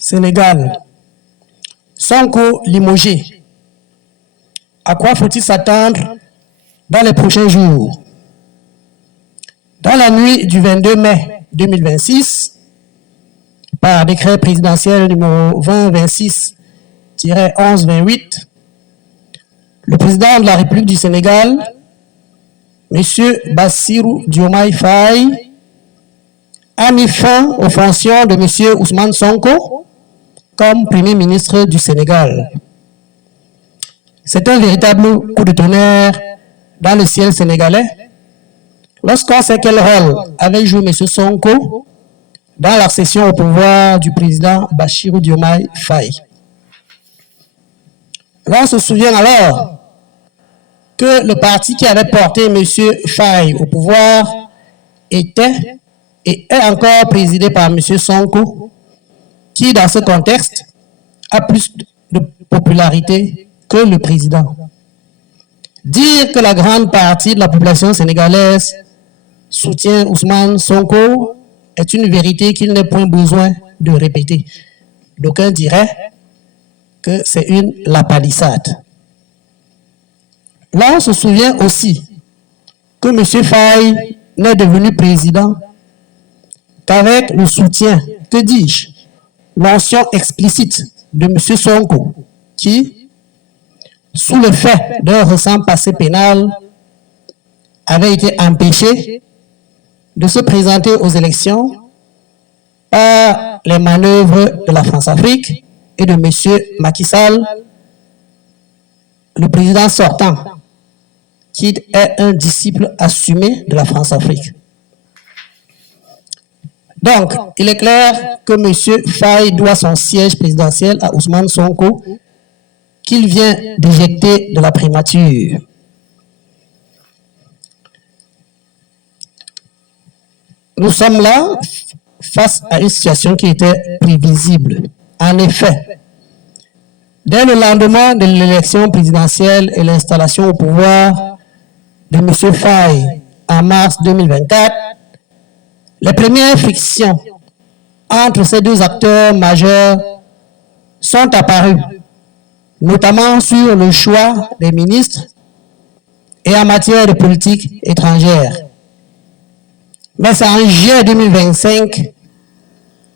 Sénégal. Sonko limogé. À quoi faut-il s'attendre dans les prochains jours? Dans la nuit du 22 mai 2026, par décret présidentiel numéro 2026-1128, le président de la République du Sénégal, M. Bassirou Diomaye Faye, a mis fin aux fonctions de M. Ousmane Sonko comme Premier ministre du Sénégal. C'est un véritable coup de tonnerre dans le ciel sénégalais lorsqu'on sait quel rôle avait joué M. Sonko dans l'accession au pouvoir du président Bassirou Diomaye Faye. L'on se souvient alors que le parti qui avait porté M. Faye au pouvoir était et est encore présidé par M. Sonko, qui dans ce contexte a plus de popularité que le président. Dire que la grande partie de la population sénégalaise soutient Ousmane Sonko est une vérité qu'il n'est point besoin de répéter. D'aucuns diraient que c'est une lapalissade. Là, on se souvient aussi que M. Faye n'est devenu président qu'avec le soutien, que dis-je, mention explicite de M. Sonko, qui, sous le fait d'un récent passé pénal, avait été empêché de se présenter aux élections par les manœuvres de la France-Afrique et de M. Macky Sall, le président sortant, qui est un disciple assumé de la France-Afrique. Donc, il est clair que M. Faye doit son siège présidentiel à Ousmane Sonko, qu'il vient d'éjecter de la primature. Nous sommes là face à une situation qui était prévisible. En effet, dès le lendemain de l'élection présidentielle et l'installation au pouvoir de M. Faye en mars 2024, les premières frictions entre ces deux acteurs majeurs sont apparues, notamment sur le choix des ministres et en matière de politique étrangère. Mais c'est en juillet 2025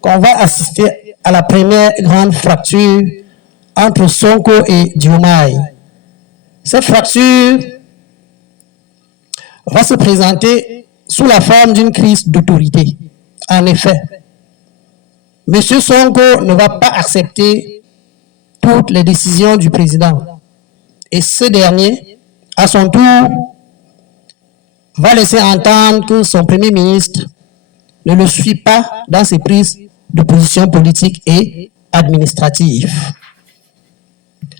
qu'on va assister à la première grande fracture entre Sonko et Diomaye. Cette fracture va se présenter sous la forme d'une crise d'autorité. En effet, M. Sonko ne va pas accepter toutes les décisions du président. Et ce dernier, à son tour, va laisser entendre que son Premier ministre ne le suit pas dans ses prises de position politique et administrative.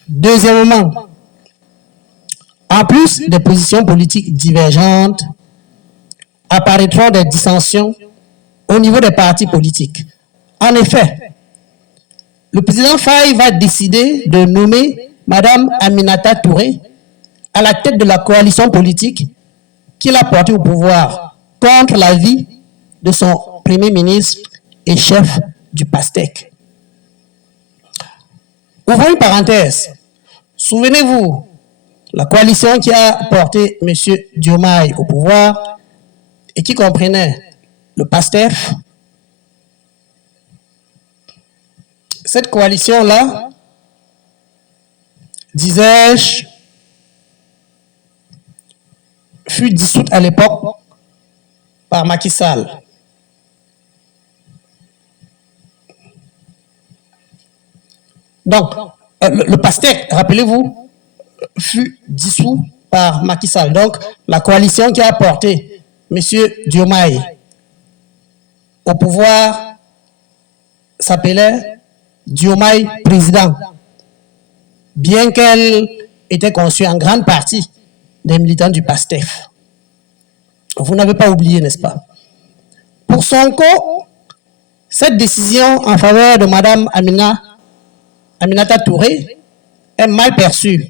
Deuxièmement, en plus des positions politiques divergentes, apparaîtront des dissensions au niveau des partis politiques. En effet, le président Faye va décider de nommer Mme Aminata Touré à la tête de la coalition politique qu'il a portée au pouvoir contre l'avis de son Premier ministre et chef du PASTEC. Ouvrons une parenthèse. Souvenez-vous, la coalition qui a porté M. Diomaye au pouvoir et qui comprenait le PASTEF, cette coalition-là, disais-je, fut dissoute à l'époque par Macky Sall. Donc, le PASTEC, rappelez-vous, fut dissous par Macky Sall. Donc, la coalition qui a porté M. Diomaye au pouvoir s'appelait Diomaye président, bien qu'elle était conçue en grande partie des militants du PASTEF. Vous n'avez pas oublié, n'est-ce pas? Pour Sonko, cette décision en faveur de Mme Aminata Touré est mal perçue.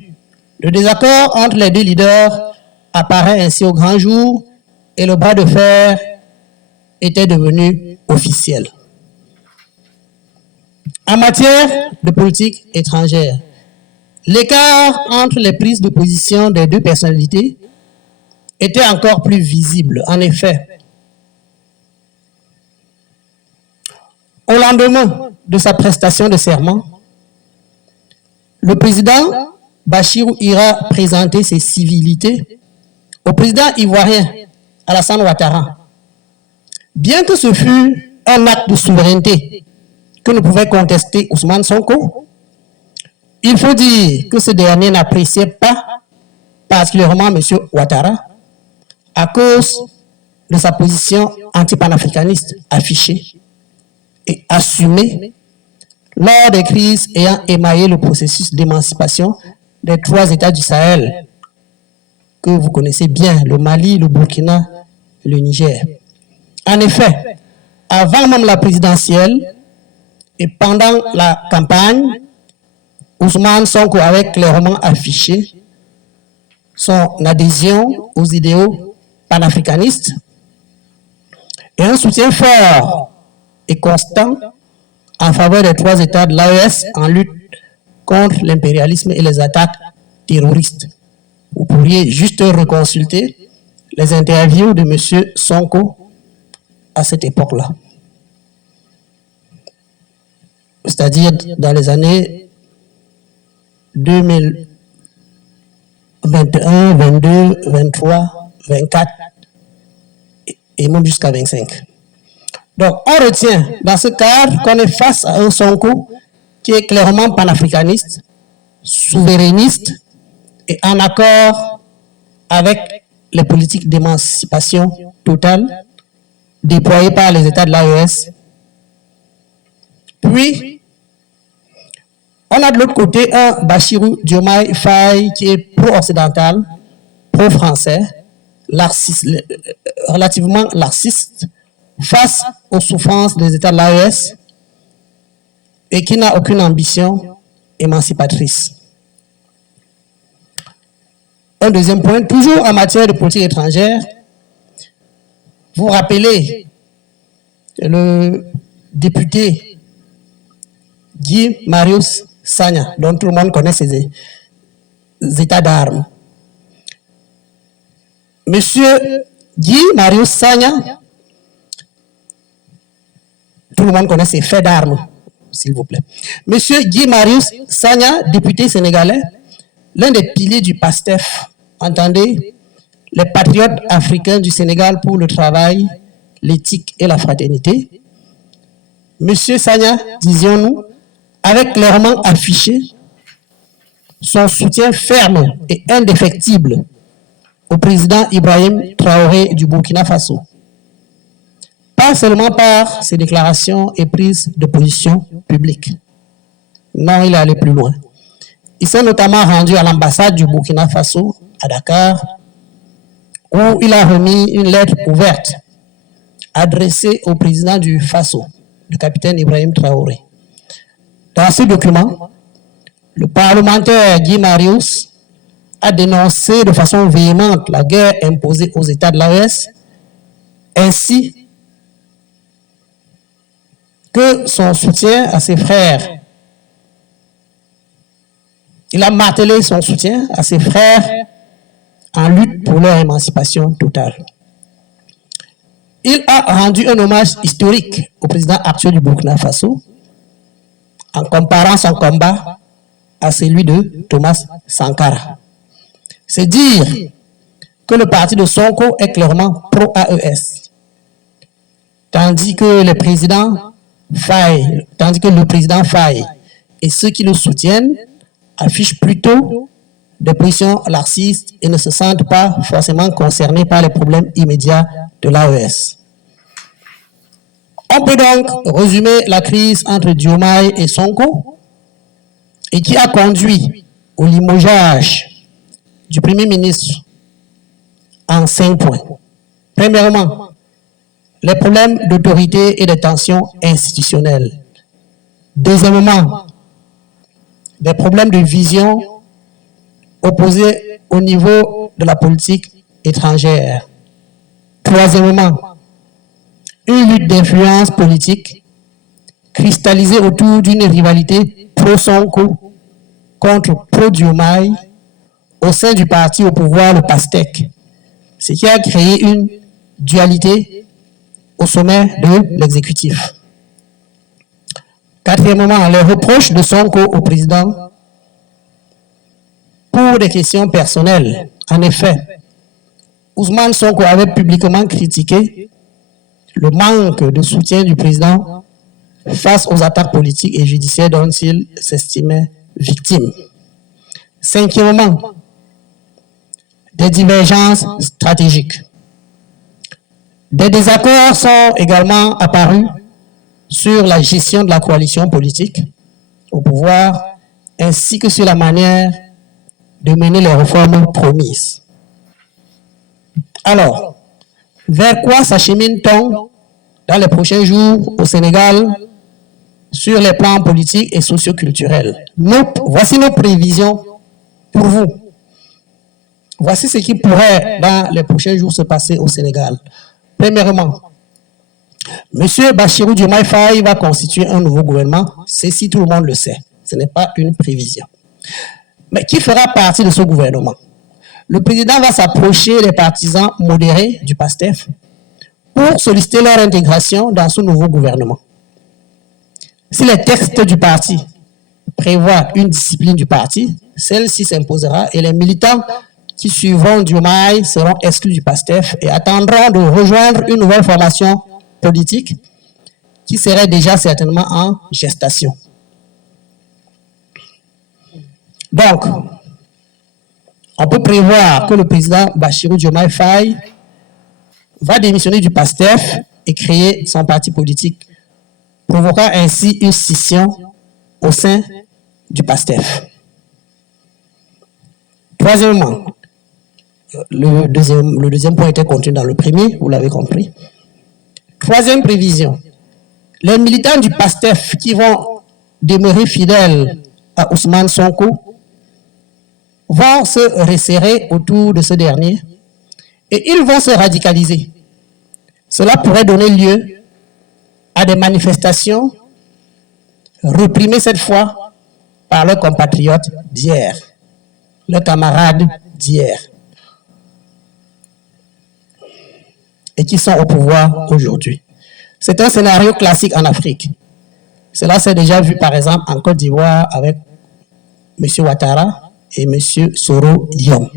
Le désaccord entre les deux leaders apparaît ainsi au grand jour et le bras de fer était devenu officiel. En matière de politique étrangère, l'écart entre les prises de position des deux personnalités était encore plus visible. En effet, au lendemain de sa prestation de serment, le président Bachirou ira présenter ses civilités au président ivoirien Alassane Ouattara. Bien que ce fût un acte de souveraineté que ne pouvait contester Ousmane Sonko, il faut dire que ce dernier n'appréciait pas particulièrement M. Ouattara à cause de sa position anti-panafricaniste affichée et assumée lors des crises ayant émaillé le processus d'émancipation des trois États du Sahel que vous connaissez bien, le Mali, le Burkina, le Niger. En effet, avant même la présidentielle et pendant la campagne, Ousmane Sonko avait clairement affiché son adhésion aux idéaux panafricanistes et un soutien fort et constant en faveur des trois États de l'AES en lutte contre l'impérialisme et les attaques terroristes. Vous pourriez juste reconsulter les interviews de M. Sonko à cette époque-là. C'est-à-dire dans les années 2021, 22, 23, 24 et même jusqu'à 25. Donc, on retient dans ce cadre qu'on est face à un Sonko qui est clairement panafricaniste, souverainiste et en accord avec les politiques d'émancipation totale déployées par les États de l'AES. Puis, on a de l'autre côté un Bassirou Diomaye Faye qui est pro-occidental, pro-français, relativement laxiste, face aux souffrances des États de l'AES et qui n'a aucune ambition émancipatrice. Un deuxième point, toujours en matière de politique étrangère, vous rappelez le député Guy Marius Sagna, dont tout le monde connaît ses états d'armes. Monsieur Guy Marius Sagna, tout le monde connaît ses faits d'armes, s'il vous plaît. Monsieur Guy Marius Sagna, député sénégalais, l'un des piliers du PASTEF, entendez, les patriotes africains du Sénégal pour le travail, l'éthique et la fraternité. Monsieur Sagna, disions-nous, avait clairement affiché son soutien ferme et indéfectible au président Ibrahim Traoré du Burkina Faso. Pas seulement par ses déclarations et prises de position publiques. Non, il est allé plus loin. Il s'est notamment rendu à l'ambassade du Burkina Faso à Dakar, où il a remis une lettre ouverte adressée au président du Faso, le capitaine Ibrahim Traoré. Dans ce document, le parlementaire Guy Marius a dénoncé de façon véhémente la guerre imposée aux États de l'AES, ainsi que son soutien à ses frères. Il a martelé son soutien à ses frères en lutte pour leur émancipation totale. Il a rendu un hommage historique au président actuel du Burkina Faso en comparant son combat à celui de Thomas Sankara. C'est dire que le parti de Sonko est clairement pro-AES, tandis que le président Faye et ceux qui le soutiennent affichent plutôt des positions laxistes et ne se sentent pas forcément concernés par les problèmes immédiats de l'AES. On peut donc résumer la crise entre Diomaye et Sonko et qui a conduit au limogeage du Premier ministre en 5 points. Premièrement, les problèmes d'autorité et de tensions institutionnelles. Deuxièmement, des problèmes de vision opposés au niveau de la politique étrangère. Troisièmement, une lutte d'influence politique cristallisé autour d'une rivalité pro-Sonko contre pro-Diomaye au sein du parti au pouvoir, le PASTEC, ce qui a créé une dualité au sommet de l'exécutif. Quatrièmement, les reproches de Sonko au président pour des questions personnelles. En effet, Ousmane Sonko avait publiquement critiqué le manque de soutien du président face aux attaques politiques et judiciaires dont il s'estimait victime. Cinquièmement, des divergences stratégiques. Des désaccords sont également apparus sur la gestion de la coalition politique au pouvoir, ainsi que sur la manière de mener les réformes promises. Alors, vers quoi s'achemine-t-on dans les prochains jours au Sénégal sur les plans politiques et socioculturels? Voici nos prévisions pour vous. Voici ce qui pourrait dans les prochains jours se passer au Sénégal. Premièrement, M. Bassirou Diomaye Faye va constituer un nouveau gouvernement, ceci tout le monde le sait, ce n'est pas une prévision. Mais qui fera partie de ce gouvernement? Le président va s'approcher des partisans modérés du PASTEF pour solliciter leur intégration dans ce nouveau gouvernement. Si les textes du parti prévoient une discipline du parti, celle-ci s'imposera et les militants qui suivront Diomaye seront exclus du PASTEF et attendront de rejoindre une nouvelle formation politique qui serait déjà certainement en gestation. Donc, on peut prévoir que le président Bassirou Diomaye Faye va démissionner du PASTEF et créer son parti politique, provoquant ainsi une scission au sein du PASTEF. Troisièmement, le deuxième point était contenu dans le premier, vous l'avez compris. Troisième prévision, les militants du PASTEF qui vont demeurer fidèles à Ousmane Sonko vont se resserrer autour de ce dernier et ils vont se radicaliser. Cela pourrait donner lieu à des manifestations réprimées cette fois par leurs compatriotes d'hier, leurs camarades d'hier, et qui sont au pouvoir aujourd'hui. C'est un scénario classique en Afrique. Cela s'est déjà vu par exemple en Côte d'Ivoire avec M. Ouattara et M. Soro Yom.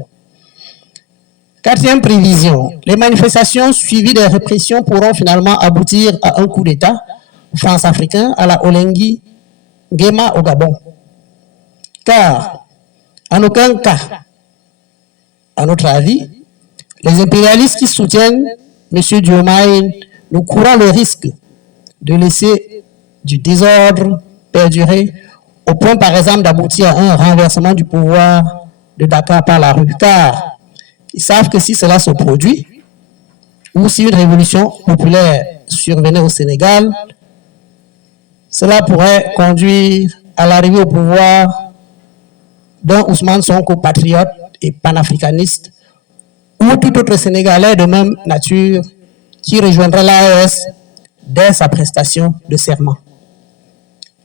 Quatrième prévision, les manifestations suivies des répressions pourront finalement aboutir à un coup d'État france-africain à la Olengi Nguema au Gabon. Car, en aucun cas, à notre avis, les impérialistes qui soutiennent M. Diomaye nous courons le risque de laisser du désordre perdurer au point, par exemple, d'aboutir à un renversement du pouvoir de Dakar par la rue. Car ils savent que si cela se produit, ou si une révolution populaire survenait au Sénégal, cela pourrait conduire à l'arrivée au pouvoir d'un Ousmane Sonko patriote et panafricaniste, ou tout autre Sénégalais de même nature qui rejoindrait l'AES dès sa prestation de serment.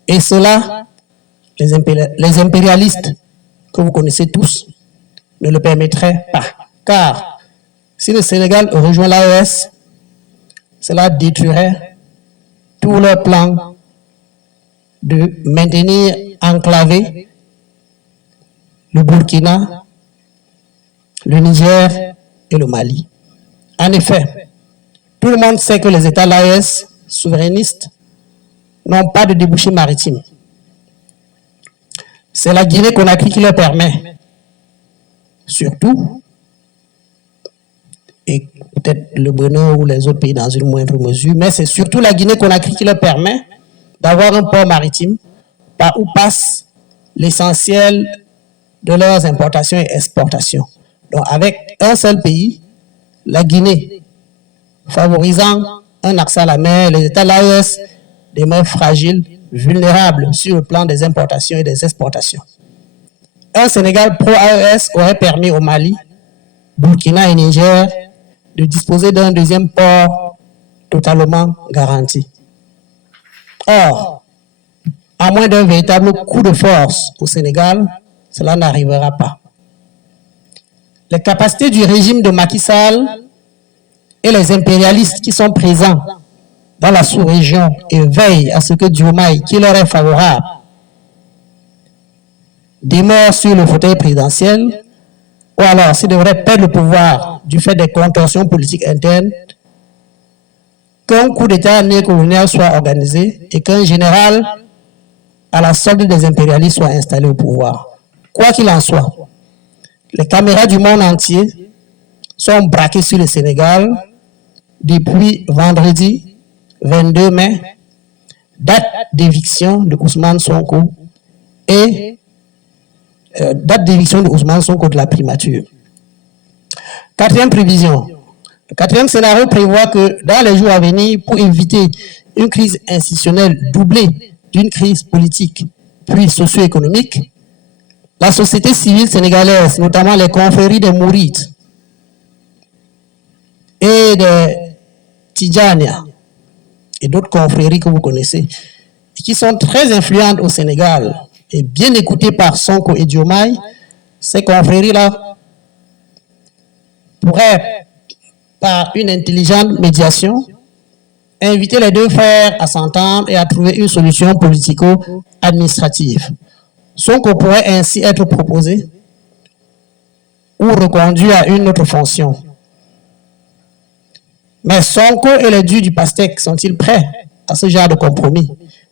Et cela, les impérialistes que vous connaissez tous ne le permettraient pas. Car si le Sénégal rejoint l'AES, cela détruirait tout leur plan de maintenir enclavé le Burkina, le Niger et le Mali. En effet, tout le monde sait que les États l'AES souverainistes n'ont pas de débouché maritime. C'est la Guinée-Conakry qui leur permet, surtout, et peut-être le Bénin ou les autres pays dans une moindre mesure, mais c'est surtout la Guinée-Conakry qui leur permet d'avoir un port maritime par où passe l'essentiel de leurs importations et exportations. Donc avec un seul pays, la Guinée, favorisant un accès à la mer, les États l'AES demeurent fragiles, vulnérables sur le plan des importations et des exportations. Un Sénégal pro-AES aurait permis au Mali, Burkina et Niger de disposer d'un deuxième port totalement garanti. Or, à moins d'un véritable coup de force au Sénégal, cela n'arrivera pas. Les capacités du régime de Macky Sall et les impérialistes qui sont présents dans la sous-région et veillent à ce que Diomaye, qui leur est favorable, demeure sur le fauteuil présidentiel, ou alors s'il devrait perdre le pouvoir du fait des contorsions politiques internes, qu'un coup d'État néocolonial soit organisé et qu'un général à la solde des impérialistes soit installé au pouvoir. Quoi qu'il en soit, les caméras du monde entier sont braquées sur le Sénégal depuis vendredi 22 mai, date d'éviction de Ousmane Sonko et date d'éviction de Ousmane Sonko de la primature. Quatrième prévision. Le quatrième scénario prévoit que dans les jours à venir, pour éviter une crise institutionnelle doublée d'une crise politique puis socio-économique, la société civile sénégalaise, notamment les confréries des Mourides et des Tidjania et d'autres confréries que vous connaissez, qui sont très influentes au Sénégal et bien écoutées par Sonko et Diomaye, ces confréries-là pourraient, par une intelligente médiation, inviter les deux frères à s'entendre et à trouver une solution politico-administrative. Sonko pourrait ainsi être proposé ou reconduit à une autre fonction. Mais Sonko et les dieux du pastèque sont-ils prêts à ce genre de compromis?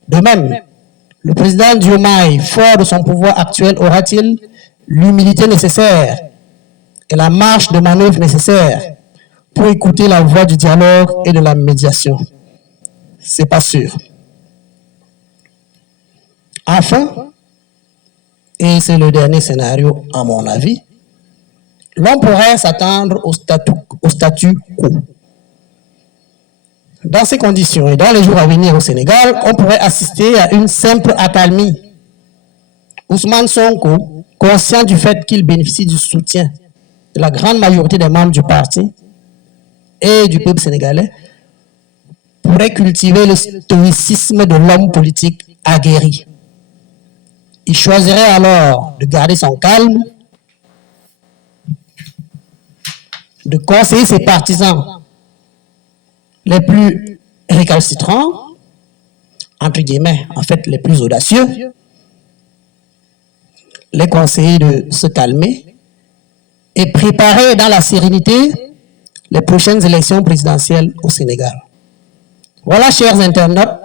De même, le président Diomaye, fort de son pouvoir actuel, aura-t-il l'humilité nécessaire et la marge de manœuvre nécessaire pour écouter la voix du dialogue et de la médiation? C'est pas sûr. Enfin, et c'est le dernier scénario à mon avis, l'on pourrait s'attendre au statu quo. Dans ces conditions et dans les jours à venir au Sénégal, on pourrait assister à une simple accalmie. Ousmane Sonko, conscient du fait qu'il bénéficie du soutien de la grande majorité des membres du parti et du peuple sénégalais, pourrait cultiver le stoïcisme de l'homme politique aguerri. Il choisirait alors de garder son calme, de conseiller ses partisans les plus récalcitrants, entre guillemets, en fait les plus audacieux, les conseiller de se calmer et préparer dans la sérénité les prochaines élections présidentielles au Sénégal. Voilà, chers internautes,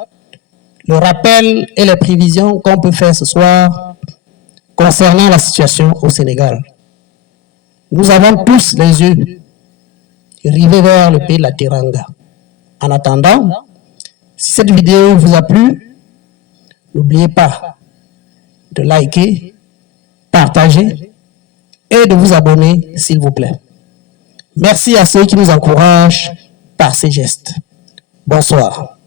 le rappel et les prévisions qu'on peut faire ce soir concernant la situation au Sénégal. Nous avons tous les yeux rivés vers le pays de la Teranga. En attendant, si cette vidéo vous a plu, n'oubliez pas de liker, partager et de vous abonner, s'il vous plaît. Merci à ceux qui nous encouragent par ces gestes. Bonsoir.